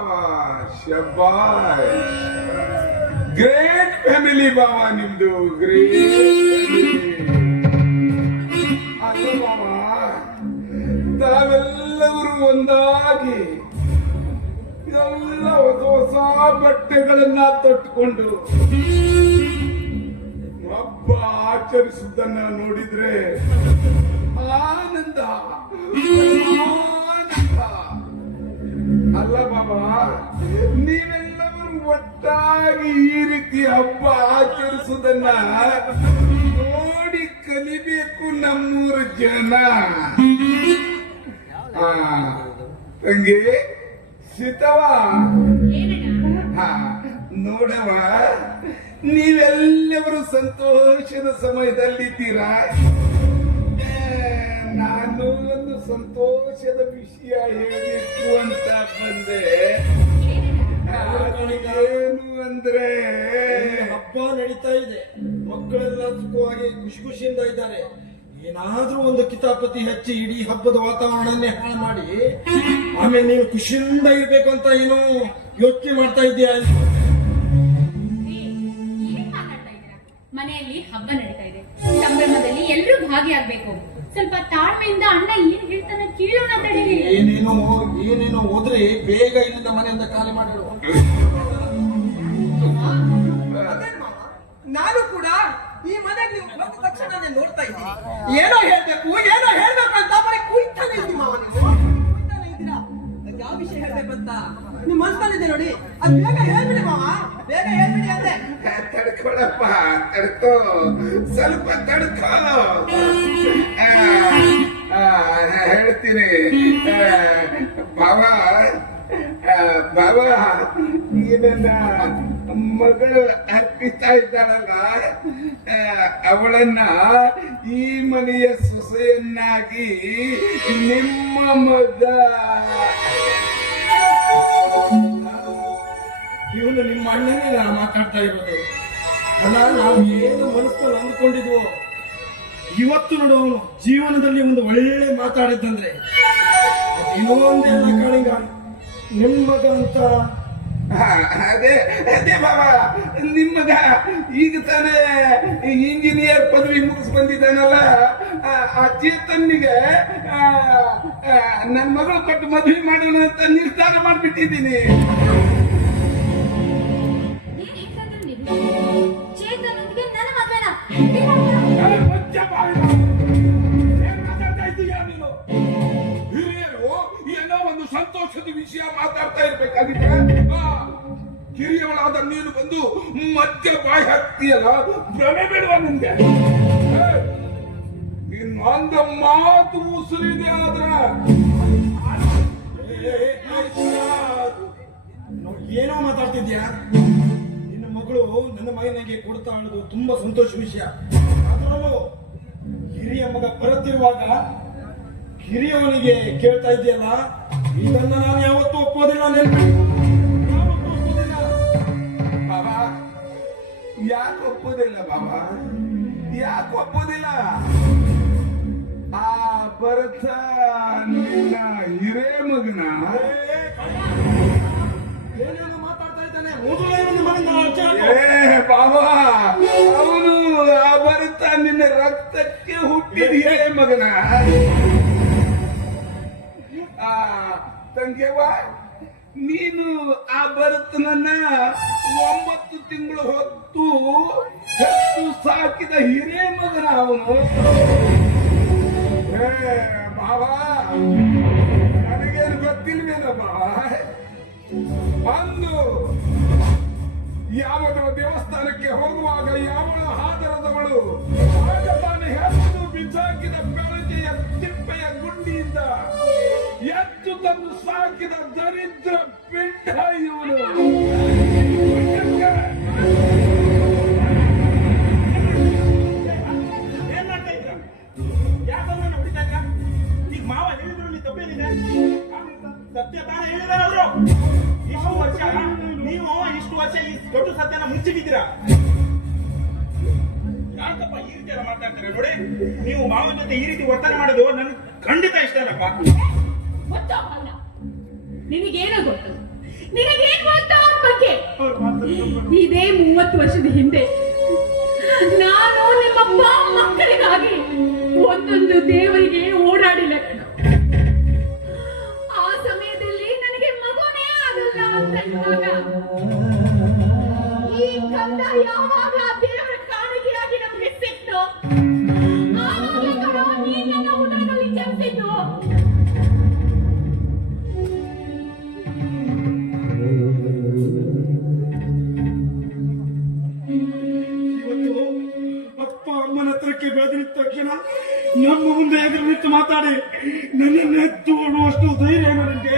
ಬಾವಾ ಶಬಾಷ್. Great family ಬಾವಾ ನಿಮ್ದು ತಾವೆಲ್ಲರೂ ಒಂದಾಗಿ ಎಲ್ಲ ಹೊಸ ಹೊಸ ಬಟ್ಟೆಗಳನ್ನ ತೊಟ್ಟುಕೊಂಡು ಹಬ್ಬ ಆಚರಿಸುವುದನ್ನ ನೋಡಿದ್ರೆ ಆನಂದ ಅಲ್ಲ ಬಾಬಾ, ನೀವೆಲ್ಲರೂ ಒಟ್ಟಾಗಿ ಈ ರೀತಿ ಹಬ್ಬ ಆಚರಿಸುವುದನ್ನ ನೋಡಿ ಕಲಿಬೇಕು ನಮ್ಮೂರ ಜನ. ತಂಗಿ ಸಿತವ ನೋಡವ ನೀವೆಲ್ಲರೂ ಸಂತೋಷದ ಸಮಯದಲ್ಲಿದ್ದೀರಾ? ಸಂತೋಷದ ವಿಷಯ ಹೇಳಬೇಕು ಅಂತ ಬಂದೆ. ಏನು ಅಂದ್ರೆ ಹಬ್ಬ ನಡೀತಾ ಇದೆ. ಮಕ್ಕಳೆಲ್ಲ ಸುಖವಾಗಿ ಖುಷಿ ಖುಷಿಯಿಂದ ಇದ್ದಾರೆ. ಏನಾದ್ರೂ ಒಂದು ಕಿತಾಪತಿ ಹಚ್ಚಿ ಇಡೀ ಹಬ್ಬದ ವಾತಾವರಣನೇ ಹಾಳು ಮಾಡಿ ಆಮೇಲೆ ನೀನು ಖುಷಿಯಿಂದ ಇರ್ಬೇಕು ಅಂತ ಏನು ಯೋಚನೆ ಮಾಡ್ತಾ ಇದೀಯಾ ಏನ್ ಮಾತಾಡ್ತಾ ಇದ್ದೀರಾ? ಮನೆಯಲ್ಲಿ ಹಬ್ಬ ನಡೀತಾ ಇದೆ. ಸಂಭ್ರಮದಲ್ಲಿ ಎಲ್ಲರೂ ಭಾಗಿಯಾಗ್ಬೇಕು. ಸ್ವಲ್ಪ ತಾಳ್ಮೆಯಿಂದ ಅಣ್ಣ ಏನ್ ಹೇಳ್ತಾನೆ ಕೇಳೋಣ ತಡೀರಿ ಏನೇನೋ ಏನೇನೋ ಹೋದ್ರೆ ಬೇಗ ಇಲ್ಲಿಂದ ಮನೆಯಿಂದ ಖಾಲಿ ಮಾಡಿಡು? ನಾನು ಕೂಡ ಈ ಮನೆಗೆ ನೀವು ಬಂದ ತಕ್ಷಣನೇ ನೋಡ್ತಾ ಇದ್ದೀನಿ. ಏನೋ ಹೇಳ್ಬೇಕು ಏನೋ ಹೇಳ್ಬೇಕು ಅಂತ ಬರೀ ಕುಯ್ತಾನೆ ಇದ್ದೀನಿ ಮಾವ ನೀವು ಕುಯ್ತಾನೆ ಇದ್ದೀರಾ? ನಂಗೆ ಯಾವ ವಿಷಯ ಹೇಳ್ಬೇಕು ಅಂತ? ನಿಮ್ ಮನ್ಸಲ್ಲಿದೆ ನೋಡಿ. ಅದ್ ಬೇಗ ಹೇಳ್ಬಿಡಿ ಮಾವ. ಬೇಗ ಹೇಳ್ಬಿಡಿ ಅಂದ್ರೆ. ತಡ್ಕೊಳಪ್ಪ ತಡ್ಕೋ. ಸ್ವಲ್ಪ ತಡ್ಕೋ. ಹೇಳ್ತೀನಿ. ಆ, ಬಾವ ಆ, ಬಾವ ಈ ನನ್ನ ಮಗಳು ಅರ್ಪಿತಾ ಇದ್ದಾಳಲ್ಲ. ಅವಳನ್ನ ಈ ಮನೆಯ ಸೊಸೆಯನ್ನಾಗಿ ನಿಮ್ಮ ಮಗ. ಇವನು ನಿಮ್ಮ ಅಣ್ಣನೇ ನಾನು ಮಾತಾಡ್ತಾ ಇರೋದು. ಅಲ್ಲ ನಾವು ಏನು ಮನಸ್ಸಲ್ಲಿ ಅಂದ್ಕೊಂಡಿದ್ವೋ? ಇವತ್ತು ನೋಡು ಜೀವನದಲ್ಲಿ ಒಂದು ಒಳ್ಳೆ ಮಾತಾಡಿದ್ದಂದ್ರೆ ಕಾಳಿಂಗ ನಿಮ್ಮಗ ಮಗ ಅಂತ. ಅದೇ ಅದೇ ಬಾಬಾ ನಿಮ್ಮಗ ಈಗ ತಾನೇ ಇಂಜಿನಿಯರ್ ಪದವಿ ಮುಗಿಸ್ ಬಂದಿದ್ದಾನಲ್ಲ. ಆ, ಚೇತನ್ಗೆ ಚೇತನ್ನಿಗೆ ಆ, ಆ, ನನ್ ಮಗಳು ಕೊಟ್ಟು ಮದುವೆ ಮಾಡೋಣ ಅಂತ ನಿರ್ಧಾರ ಮಾಡ್ಬಿಟ್ಟಿದ್ದೀನಿ. ಇರ್ಬೇಕಾಗಿದೆ ಹಿರಿಯವಳಾದ ನೀನು ಬಂದು ಮತ್ತೆ ಬಾಯಿ ಹಾಕ್ತೀಯಲ್ಲ ಭ್ರಮೆ ಬಿಡುವ ನಿನ್ಗೆ ಇನ್ನೊಂದ ಮಾತು ಉಸಿರಿದೆ ಆದ್ರ. ಏನೋ ಮಾತಾಡ್ತಿದ್ಯಾ? ನಿನ್ನ ಮಗಳು ನನ್ನ ಮಗನಿಗೆ ಕೊಡ್ತಾ ಅನ್ನೋದು ತುಂಬಾ ಸಂತೋಷ ವಿಷಯ. ಅದರಲ್ಲೂ ಹಿರಿಯ ಮಗ ಬರುತ್ತಿರುವಾಗ ಹಿರಿಯವನಿಗೆ ಕೇಳ್ತಾ ಇದೆಯಲ್ಲ ಇದನ್ನ ನಾನು ಯಾವತ್ತೂ ಒಪ್ಪೋದಿಲ್ಲ ನೆನ್ಪು ಯಾವತ್ತೂ ಒಪ್ಪೋದಿಲ್ಲ ಬಾಬಾ ಯಾಕೆ ಒಪ್ಪೋದಿಲ್ಲ ಬಾಬಾ ಯಾಕೆ ಒಪ್ಪೋದಿಲ್ಲ ಆ ಭರತ ನಿನ್ನ ಹಿರೇ ಮಗನ ಏನೇನೋ ಮಾತಾಡ್ತಾ ಇದ್ದಾನೆ ಮೊದಲೇ ಒಂದು ಮಗನ ಆಚೆ ಹಾಕು. ಏ ಬಾಬಾ ಅವನು ಆ ಭರತ ನಿನ್ನ ರಕ್ತಕ್ಕೆ ಹುಟ್ಟಿದ ಹಿರೇ ಮಗನ ಆ ತಂಗ್ಯವ ನೀನು ಆ ಭರತನನ್ನ ಒಂಬತ್ತು ತಿಂಗಳು ಹೊತ್ತು ಹೆತ್ತು ಸಾಕಿದ ಹಿರೇ ಮಗನ ಅವನು ಏ ಬಾಬಾ, ನನಗೇನು ಗೊತ್ತಿಲ್ವೇನ ಅಂದು ಯಾವಾಗ ದೇವಸ್ಥಾನಕ್ಕೆ ಹೋಗುವಾಗ ಯಾವಳ ಹಾದರದವಳು ಆಗ ತಾನು ತಿಪ್ಪೆಯ ಗುಂಡಿಯಿಂದ ಎತ್ತು ತಂದು ಸಾಕಿದ ದರಿದ್ರ ಪಿಂಡ ಇವನು ಈಗ ಮಾವ ಹೇಳಿದ್ರು ತಪ್ಪೇನಿದೆ ಸತ್ಯ ತಾನೇ ಹೇಳಿದಾರೆ ಅವರು ಇಷ್ಟು ವರ್ಷ ನೀವು ಇಷ್ಟು ವರ್ಷ ಈ ದೊಡ್ಡ ಸತ್ಯನ ಮುಚ್ಚಿಟ್ಟಿದ್ದೀರಾ ಯಾಕಪ್ಪ ಈ ರೀತಿ ಎಲ್ಲ ಮಾತಾಡ್ತೀರಾ ನೋಡಿ? ನೀವು ಮಾವನ ಜೊತೆ ಈ ರೀತಿ ವರ್ತನೆ ಮಾಡೋದು ನನ್ಗೆ ಖಂಡಿತ ಇಷ್ಟ ಇಲ್ಲಪ್ಪ ಗೊತ್ತು ಅಲ್ಲ? ನಿನಗೇನೋ ಗೊತ್ತು? ನಿನಗೇನ್ ಗೊತ್ತಾ ಅವ್ರ ಬಗ್ಗೆ ಇದೇ ಮೂವತ್ತು ವರ್ಷದ ಹಿಂದೆ ನಾನು ನಿಮ್ಮಪ್ಪ ಮಕ್ಕಳಿಗಾಗಿ ಒಂದೊಂದು ದೇವರಿಗೆ ಓಡಾಡಿಲ್ಲ. ಆ ಸಮಯದಲ್ಲಿ ನನಗೆ ಮಗುನೇ ಆಗಲ್ಲ ಅಂತ ಈ ಕಂದ ಯಾವಾಗ ಅಮ್ಮನ ಹತ್ರಕ್ಕೆ ನಿಂತ ತಕ್ಷಣ ನಮ್ಮ ಮುಂದೆ ಎದುರು ನಿಂತು ಮಾತಾಡಿ ನನ್ನನ್ನು ಎದ್ದು ಅನ್ನುವಷ್ಟು ಧೈರ್ಯ ನನಗೆ.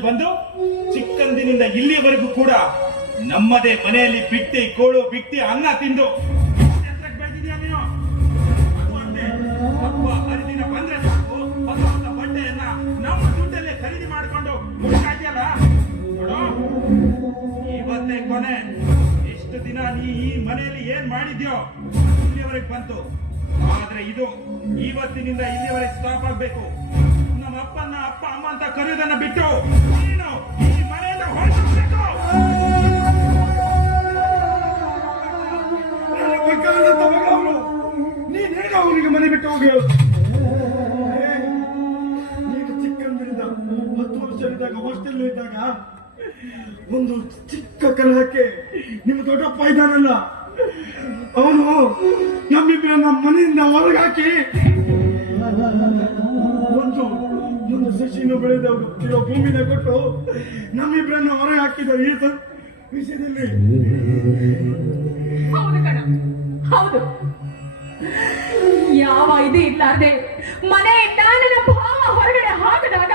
ಪ್ರಪಂಚದಲ್ಲಿ ಬಂದು ಚಿಕ್ಕಂದಿನಿಂದ ಇಲ್ಲಿಯವರೆಗೂ ಕೂಡ ನಮ್ಮದೇ ಮನೆಯಲ್ಲಿ ಬಿಟ್ಟಿ, ಕೋಳು ಬಿಟ್ಟಿ, ಅನ್ನ ತಿಂದು ಹರಿದಿನ ಬಂದ್ರೆ ಸಾಕು. ಹೊಸ ಹೊಸ ಬಟ್ಟೆಯನ್ನ ನಮ್ಮ ದುಡ್ಡಲ್ಲೇ ಖರೀದಿ ಮಾಡಿಕೊಂಡು ಇದೆಯಲ್ಲ ಇವತ್ತೇ ಕೊನೆ. ಎಷ್ಟು ದಿನ ನೀ ಈ ಮನೆಯಲ್ಲಿ ಏನ್ ಮಾಡಿದ್ಯೋ ಇಲ್ಲಿವರೆಗೆ ಬಂತು. ಆದ್ರೆ ಇದು ಇವತ್ತಿನಿಂದ ಇಲ್ಲಿವರೆಗೆ ಸ್ಟಾಪ್ ಆಗ್ಬೇಕು. ಅಪ್ಪನ ಅಪ್ಪ, ಅಮ್ಮ ಅಂತ ಕರೆಯುವುದನ್ನು ಬಿಟ್ಟು ನೀನು ಈ ಮನೆಯಿಂದ ಅವನು ನೀನೇನು ಅವನಿಗೆ ಮನೆ ಬಿಟ್ಟು ಹೋಗಿ ನೀನು ವರ್ಷ ಹತ್ತು ವರ್ಷವಿದ್ದಾಗ ಹಾಸ್ಟೆಲ್ ಇದ್ದಾಗ, ಒಂದು ಚಿಕ್ಕ ಕಲಹಕ್ಕೆ ನಿಮ್ಮ ದೊಡ್ಡಪ್ಪ ಇದ್ದಾನಲ್ಲ. ಅವನು ನಮ್ಮಿಬ್ಬರನ್ನ ಮನೆಯಿಂದ ಹೊರಗಾಕಿ ಒಂದು ಬೆಳೆದ ಇರೋ ಭೂಮಿನ ಕೊಟ್ಟು ನಮ್ಮಿಬ್ಬರನ್ನ ಹೊರಗೆ ಹಾಕಿದ ಈ ವಿಷಯದಲ್ಲಿ. ಹೌದು ಕಣ. ಹೌದು. ಯಾವ ಇದು ಇಲ್ಲಾರ್ದೆ ಮನೆಯಿಂದ ನನ್ನ ಭಾವ ಹೊರಗಡೆ ಹಾಕಿದಾಗ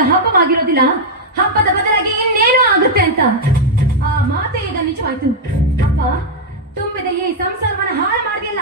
ಹಬ್ಬ ಹಬ್ಬವಾಗಿರೋದಿಲ್ಲ. ಹಬ್ಬದ ಬದಲಾಗಿ ಇನ್ನೇನು ಆಗುತ್ತೆ ಅಂತ. ಆ ಮಾತೆ ಈಗ ನಿಜವಾಯ್ತು. ಅಪ್ಪ, ತುಂಬಿದ ಈ ಸಂಸಾರವನ್ನು ಹಾಳು ಮಾಡಿದಿಲ್ಲ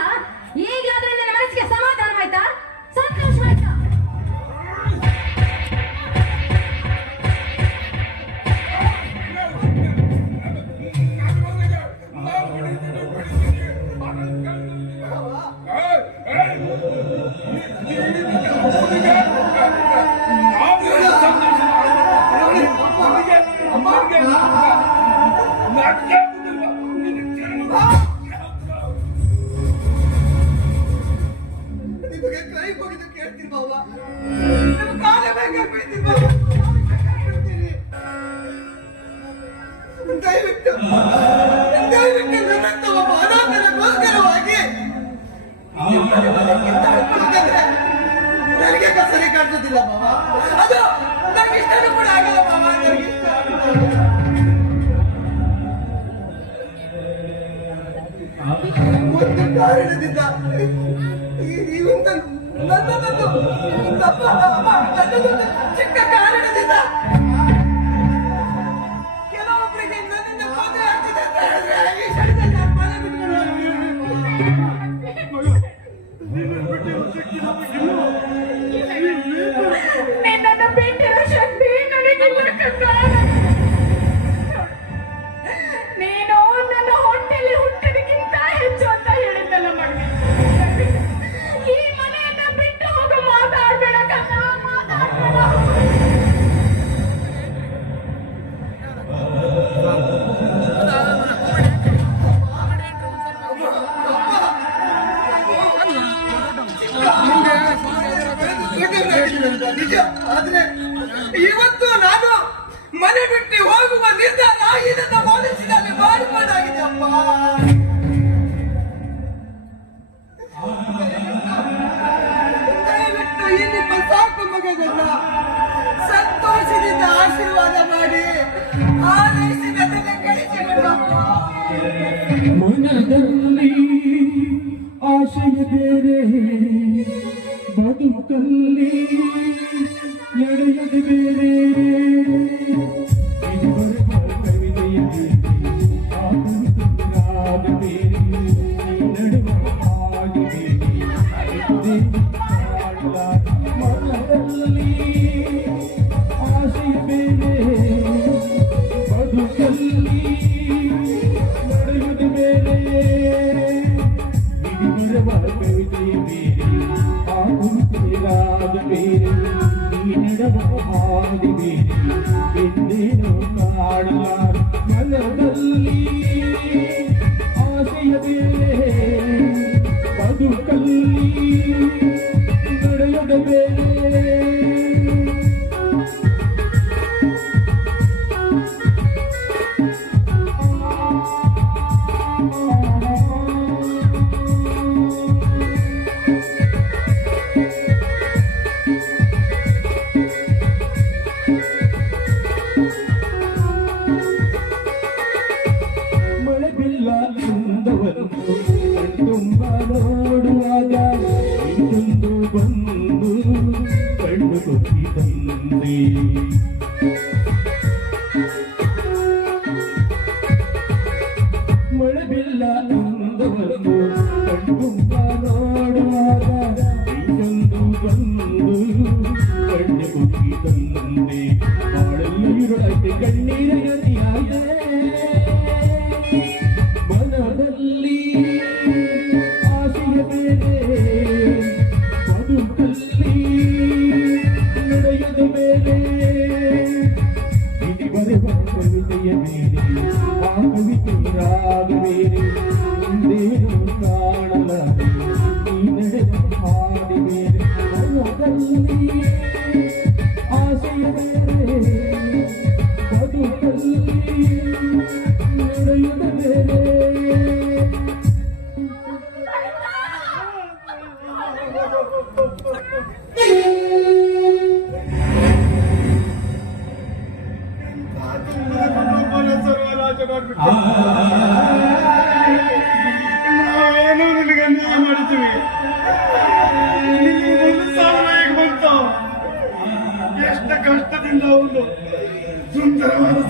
てたまま。あ、で。ಕೊಂಡಿ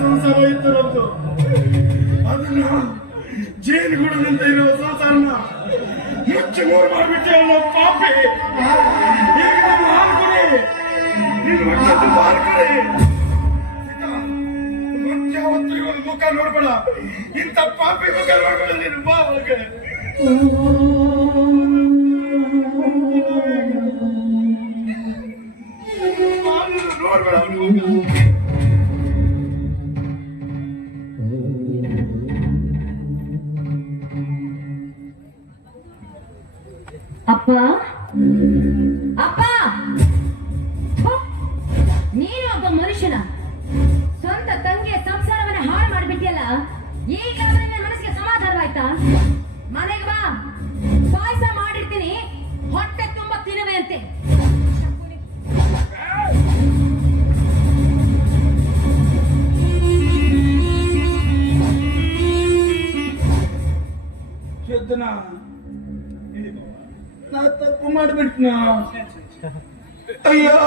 ಸಂಸಾರ ಇತ್ತು ನಮ್ದು ಅದನ್ನ ಜೇನುಗೂಡದಂತ ಇರುವ ಸಂಸಾರನ ಹೆಚ್ಚು ಮೂರು ಮಾಡಿಬಿಟ್ಟೆ ಅನ್ನೋ ಪಾಪಿ. ಮುಖ ನೋಡ್ಬೇಡ. ಇಂಥ ಪಾಪಿ ಮುಖ ನೋಡ್ಬೇಡ ನೀನು, ಬಾ ನೋಡ್ಬೇಡ ಅವ್ನ. ಅಪ್ಪ? ಅಪ್ಪ! ನೀನು ಒಬ್ಬ ಮನುಷ್ಯನ. ಸ್ವಂತ ತಂಗಿಯ ಸಂಸಾರವನ್ನ ಹಾಳು ಮಾಡಿಬಿಟ್ಟಿಯಲ್ಲ, ಈಗ ಮನಸ್ಸಿಗೆ ಸಮಾಧಾನವಾಯ್ತಾ? ಮನೆಗೆ ಬಾ. ಪಾಯಸ ಮಾಡಿರ್ತೀನಿ. ಹೊಟ್ಟೆ ತುಂಬಾ ತಿನ್ನುವೆ ಅಂತೆ. ನಾ ತಪ್ಪು ಮಾಡ್ಬಿಟ್ನ. ಅಯ್ಯೋ.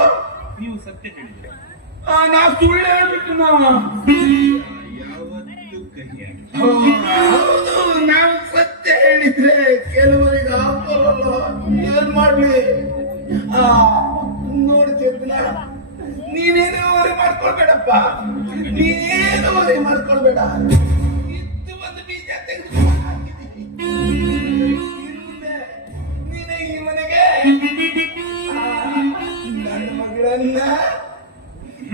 ನೀವು ಸತ್ಯ ಹೇಳಿದ್ರೆ. ಆ, ನಾ ಸುಳ್ಳು ಕಹಿಯಾಗಿ ಹೌದು ನಾವು ಸತ್ಯ ಹೇಳಿದ್ರೆ ಕೆಲವರಿಗೆ ಹಾಕೋಲ್ಲ ಏನ್ ಮಾಡ್ಲಿ? ಆ ನೋಡಿ ಚೇತನ ನೀನೇನು ವರಿ ಮಾಡ್ಕೊಳ್ಬೇಡಪ್ಪ. ನೀನೇನು ವರಿ ಮಾಡ್ಕೊಳ್ಬೇಡ. ಇದ್ದು ಒಂದು ಬೀಜ ತೆಗೆದು ಹಾಕಿದ್ದೀನಿ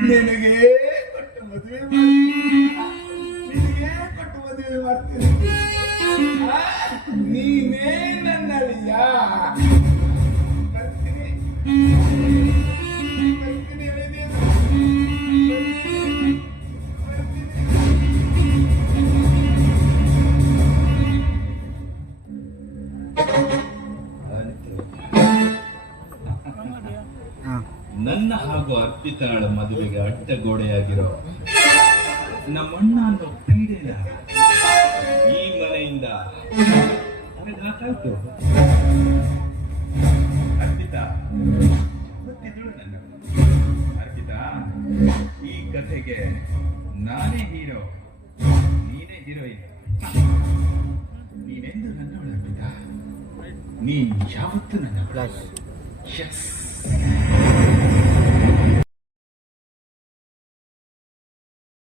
ನಿನಗೆ ನನ್ನ ಹಾಗೂ ಅರ್ಪಿತಾಳ ಮದುವೆಗೆ ಅಡ್ಡಗೋಡೆಯಾಗಿರೋ ನಮ್ಮಣ್ಣ ಅನ್ನೋ ಕ್ರೀಡೆಯ ಈ ಮನೆಯಿಂದ ಹೊರಗಾಕಾಯ್ತು ಅರ್ಪಿತಾ ಗೊತ್ತಿದ್ದಳು ನನ್ನ ಅರ್ಪಿತಾ, ಈ ಕಥೆಗೆ ನಾನೇ ಹೀರೋ, ನೀನೇ ಹೀರೋಯಿನ್. ನೀನೆಂದು ನನ್ನವಳು ಅರ್ಪಿತಾ? ನೀನ್ ಯಾವತ್ತೂ ನನ್ನ Yes.